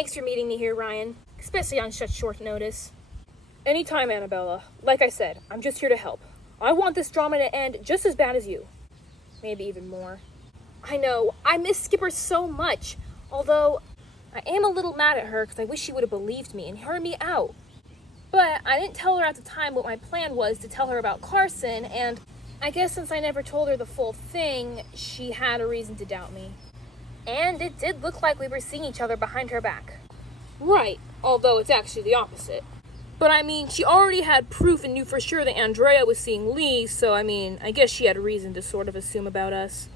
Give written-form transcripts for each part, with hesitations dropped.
Thanks for meeting me here, Ryan, especially on such short notice. Anytime, Annabella. Like I said, I'm just here to help. I want this drama to end just as bad as you. Maybe even more. I know, I miss Skipper so much, although I am a little mad at her because I wish she would have believed me and heard me out. But I didn't tell her at the time what my plan was to tell her about Carson, and I guess since I never told her the full thing, she had a reason to doubt me. And it did look like we were seeing each other behind her back. Right, although it's actually the opposite. But I mean, she already had proof and knew for sure that Andrea was seeing Lee, so I mean, I guess she had a reason to sort of assume about us.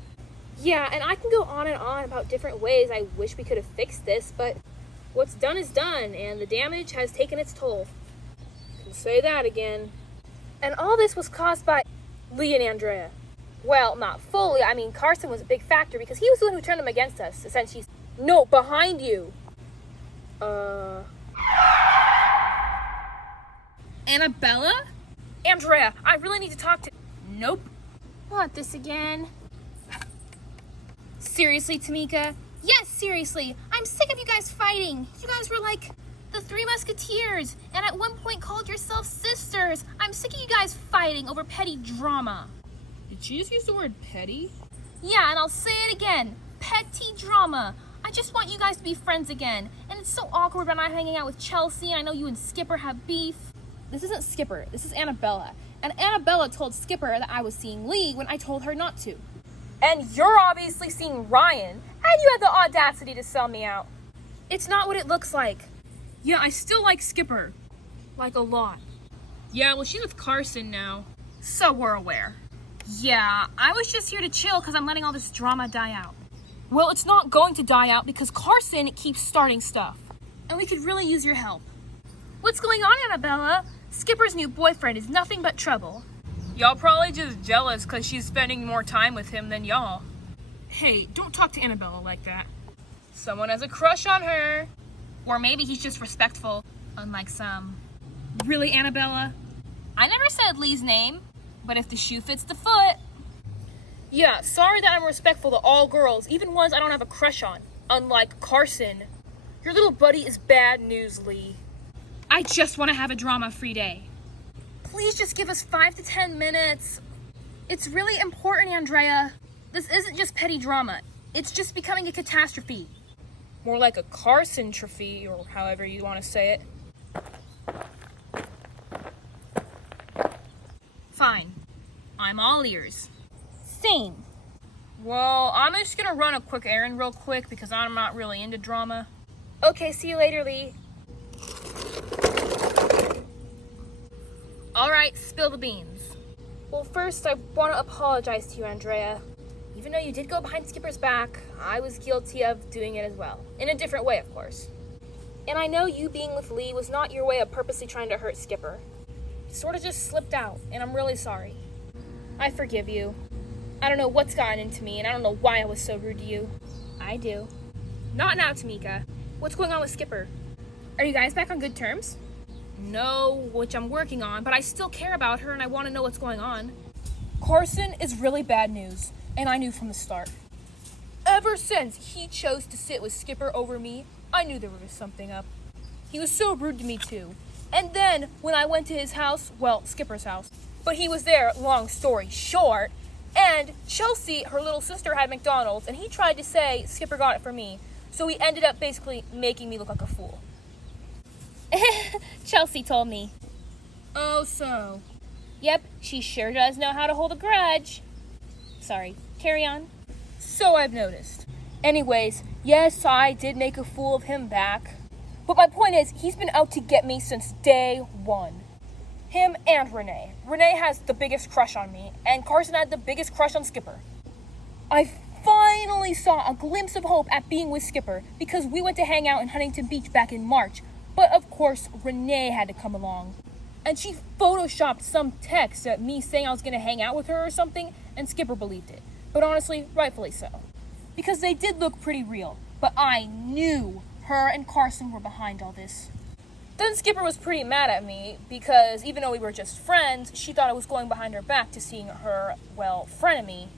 Yeah, and I can go on and on about different ways I wish we could have fixed this, but what's done is done, and the damage has taken its toll. You can say that again. And all this was caused by Lee and Andrea. Well, not fully. I mean, Carson was a big factor because he was the one who turned them against us, essentially. No, behind you. Annabella? Andrea, I really need to talk to... Nope. What, this again? Seriously, Tamika? Yes, seriously. I'm sick of you guys fighting. You guys were like the Three Musketeers, and at one point called yourselves sisters. I'm sick of you guys fighting over petty drama. Did she just use the word petty? Yeah, and I'll say it again. Petty drama. I just want you guys to be friends again. And it's so awkward when I'm hanging out with Chelsea, and I know you and Skipper have beef. This isn't Skipper, this is Annabella. And Annabella told Skipper that I was seeing Lee when I told her not to. And you're obviously seeing Ryan, and you had the audacity to sell me out. It's not what it looks like. Yeah, I still like Skipper. Like a lot. Yeah, well, she's with Carson now. So we're aware. Yeah, I was just here to chill because I'm letting all this drama die out. Well, it's not going to die out because Carson keeps starting stuff. And we could really use your help. What's going on, Annabella? Skipper's new boyfriend is nothing but trouble. Y'all probably just jealous because she's spending more time with him than y'all. Hey, don't talk to Annabella like that. Someone has a crush on her. Or maybe he's just respectful, unlike some. Really, Annabella? I never said Lee's name, but if the shoe fits the foot. Yeah, sorry that I'm respectful to all girls, even ones I don't have a crush on. Unlike Carson. Your little buddy is bad news, Lee. I just want to have a drama-free day. Please just give us 5 to 10 minutes. It's really important, Andrea. This isn't just petty drama. It's just becoming a catastrophe. More like a Carson trophy, or however you want to say it. Fine. I'm all ears. Same. Well, I'm just gonna run a quick errand real quick because I'm not really into drama. Okay, see you later, Lee. All right, spill the beans. Well, first, I want to apologize to you, Andrea. Even though you did go behind Skipper's back, I was guilty of doing it as well. In a different way, of course. And I know you being with Lee was not your way of purposely trying to hurt Skipper. It sort of just slipped out, and I'm really sorry. I forgive you. I don't know what's gotten into me, and I don't know why I was so rude to you. I do. Not now, Tamika. What's going on with Skipper? Are you guys back on good terms? No, which I'm working on, but I still care about her and I want to know what's going on. Carson is really bad news, and I knew from the start. Ever since he chose to sit with Skipper over me, I knew there was something up. He was so rude to me too. And then when I went to his house, well, Skipper's house, but he was there, long story short, and Chelsea, her little sister, had McDonald's, and he tried to say Skipper got it for me, so he ended up basically making me look like a fool. Chelsea told me. Oh, so? Yep, she sure does know how to hold a grudge. Sorry, carry on. So I've noticed. Anyways, yes, I did make a fool of him back. But my point is, he's been out to get me since day one. Him and Renee. Renee has the biggest crush on me, and Carson had the biggest crush on Skipper. I finally saw a glimpse of hope at being with Skipper because we went to hang out in Huntington Beach back in March. But of course, Renee had to come along. And she photoshopped some text at me saying I was going to hang out with her or something, and Skipper believed it. But honestly, rightfully so. Because they did look pretty real. But I knew her and Carson were behind all this. Then Skipper was pretty mad at me because even though we were just friends, she thought I was going behind her back to seeing her, well, frenemy.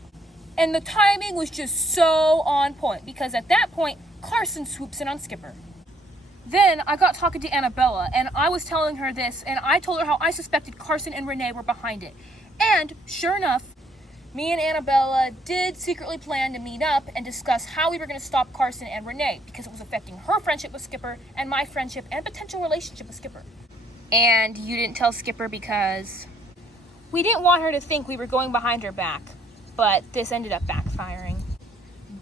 And the timing was just so on point because at that point, Carson swoops in on Skipper. Then I got talking to Annabella, and I was telling her this, and I told her how I suspected Carson and Renee were behind it. And sure enough, me and Annabella did secretly plan to meet up and discuss how we were going to stop Carson and Renee because it was affecting her friendship with Skipper and my friendship and potential relationship with Skipper. And you didn't tell Skipper because... We didn't want her to think we were going behind her back, but this ended up backfiring.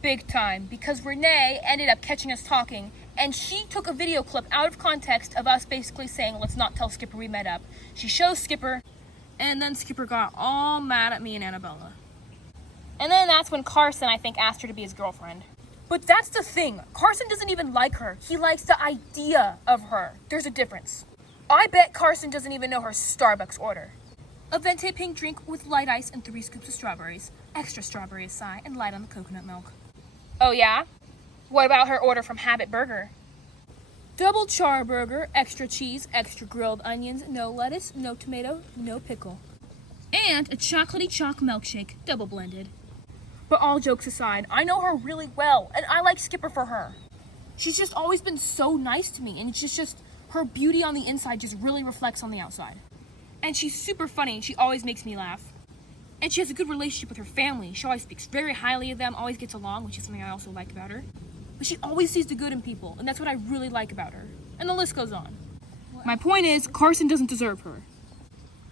Big time, because Renee ended up catching us talking, and she took a video clip out of context of us basically saying, let's not tell Skipper we met up. She shows Skipper, and then Skipper got all mad at me and Annabella. And then that's when Carson, I think, asked her to be his girlfriend. But that's the thing. Carson doesn't even like her. He likes the idea of her. There's a difference. I bet Carson doesn't even know her Starbucks order. A venti pink drink with light ice and 3 scoops of strawberries. Extra strawberry acai and light on the coconut milk. Oh yeah? What about her order from Habit Burger? Double char burger, extra cheese, extra grilled onions, no lettuce, no tomato, no pickle. And a chocolatey chalk milkshake, double blended. But all jokes aside, I know her really well, and I like Skipper for her. She's just always been so nice to me, and it's just her beauty on the inside just really reflects on the outside. And she's super funny, and she always makes me laugh. And she has a good relationship with her family. She always speaks very highly of them, always gets along, which is something I also like about her. But she always sees the good in people, and that's what I really like about her. And the list goes on. My point is, Carson doesn't deserve her.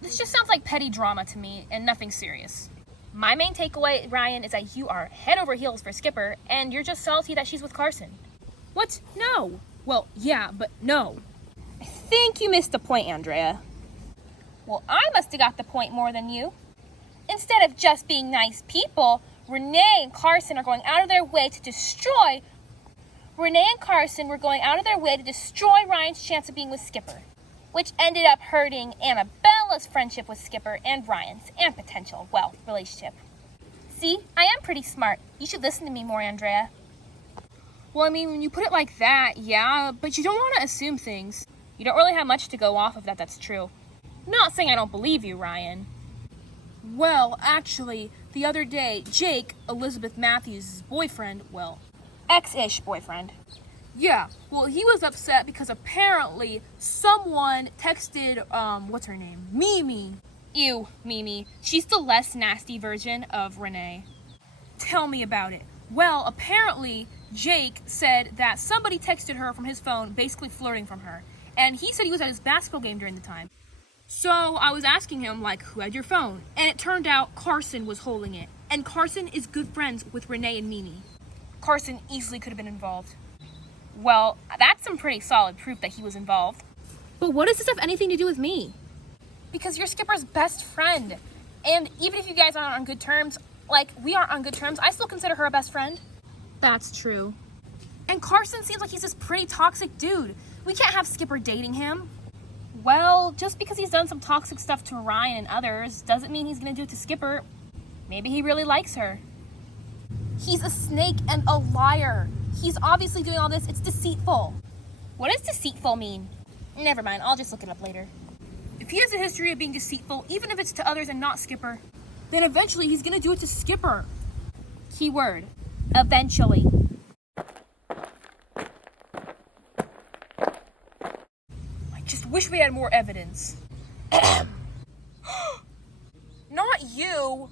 This just sounds like petty drama to me and nothing serious. My main takeaway, Ryan, is that you are head over heels for Skipper, and you're just salty that she's with Carson. What? No. Well, yeah, but no. I think you missed the point, Andrea. Well, I must have got the point more than you. Instead of just being nice people, Renee and Carson were going out of their way to destroy Ryan's chance of being with Skipper, which ended up hurting Annabella's friendship with Skipper and Ryan's and potential, relationship. See, I am pretty smart. You should listen to me more, Andrea. Well, I mean, when you put it like that, yeah, but you don't want to assume things. You don't really have much to go off of that's true. Not saying I don't believe you, Ryan. Well, actually, the other day, Jake, Elizabeth Matthews' boyfriend, ex-ish boyfriend. Yeah, well, he was upset because apparently someone texted, what's her name? Mimi. Ew, Mimi. She's the less nasty version of Renee. Tell me about it. Well, apparently Jake said that somebody texted her from his phone, basically flirting from her. And he said he was at his basketball game during the time. So I was asking him, who had your phone? And it turned out Carson was holding it. And Carson is good friends with Renee and Mimi. Carson easily could have been involved. Well, that's some pretty solid proof that he was involved. But what does this have anything to do with me? Because you're Skipper's best friend. And even if you guys aren't on good terms, we aren't on good terms, I still consider her a best friend. That's true. And Carson seems like he's this pretty toxic dude. We can't have Skipper dating him. Well, just because he's done some toxic stuff to Ryan and others doesn't mean he's going to do it to Skipper. Maybe he really likes her. He's a snake and a liar. He's obviously doing all this. It's deceitful. What does deceitful mean? Never mind, I'll just look it up later. If he has a history of being deceitful, even if it's to others and not Skipper, then eventually he's going to do it to Skipper. Keyword, eventually. I just wish we had more evidence. Not you.